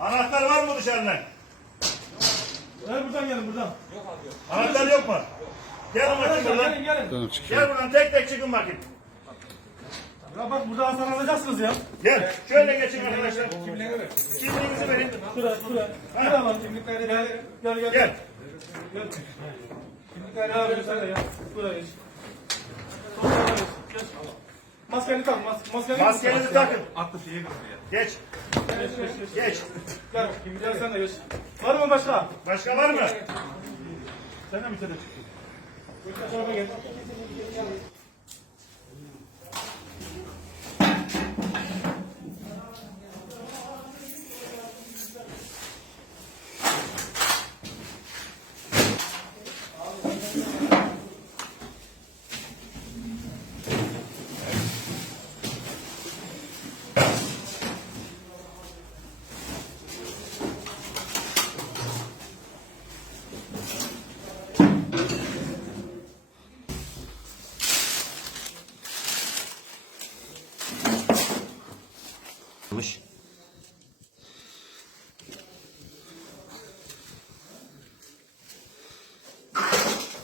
Anahtar var mı dışarıdan? Ver buradan gelin buradan. Anahtar yok mu? Gel bakayım buradan. gelin gelin. Dönüp çıkıyor. Gel buradan tek tek çıkın bakayım. Ya bak burada hasar alacaksınız ya. Gel. Şöyle geçin arkadaşlar. Kimliğinizi verin. Şuraya şuraya. Şuraya lan. Kimlikleri gel. Gel gel. Gel. Gel. Kimlikleri abi sen de gel. Buraya geç. Sonra buraya geç. Geç. Maskeni tak. Mas maskeni Maskenizi takın. Attı şeyi Geç. Geç geç geç. Geç. Gel. Gel sen de geç. Var mı başka? Başka var mı? Sen de mi içeri? Bu tarafa gel.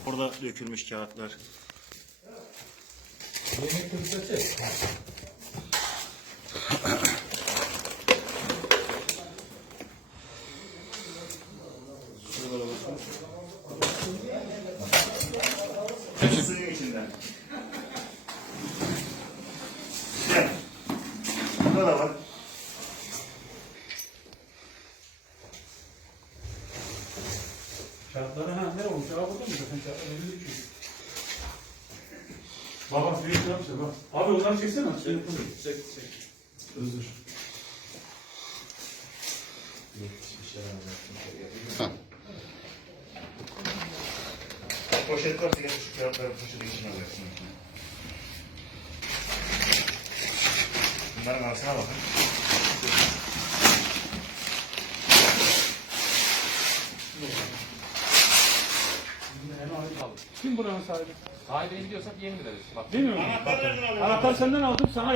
Burada dökülmüş kağıtlar. Suyun içinden. Gel. Burada da var. Kağıtları ha ne olmuş? Aa burada mı? Sen kağıtları elinde düşüyor. Baba büyük ne yapacak bak. Abi onları çeksene. Çek çek çek. Özür. Poşet varsa gel şu kağıtları poşetin içine koyarsın. Bunların arasına bakın. Kim buranın sahibi? Sahibi diyorsak yemin ederiz. Bak Bilmiyorum. Anahtarı senden aldım sana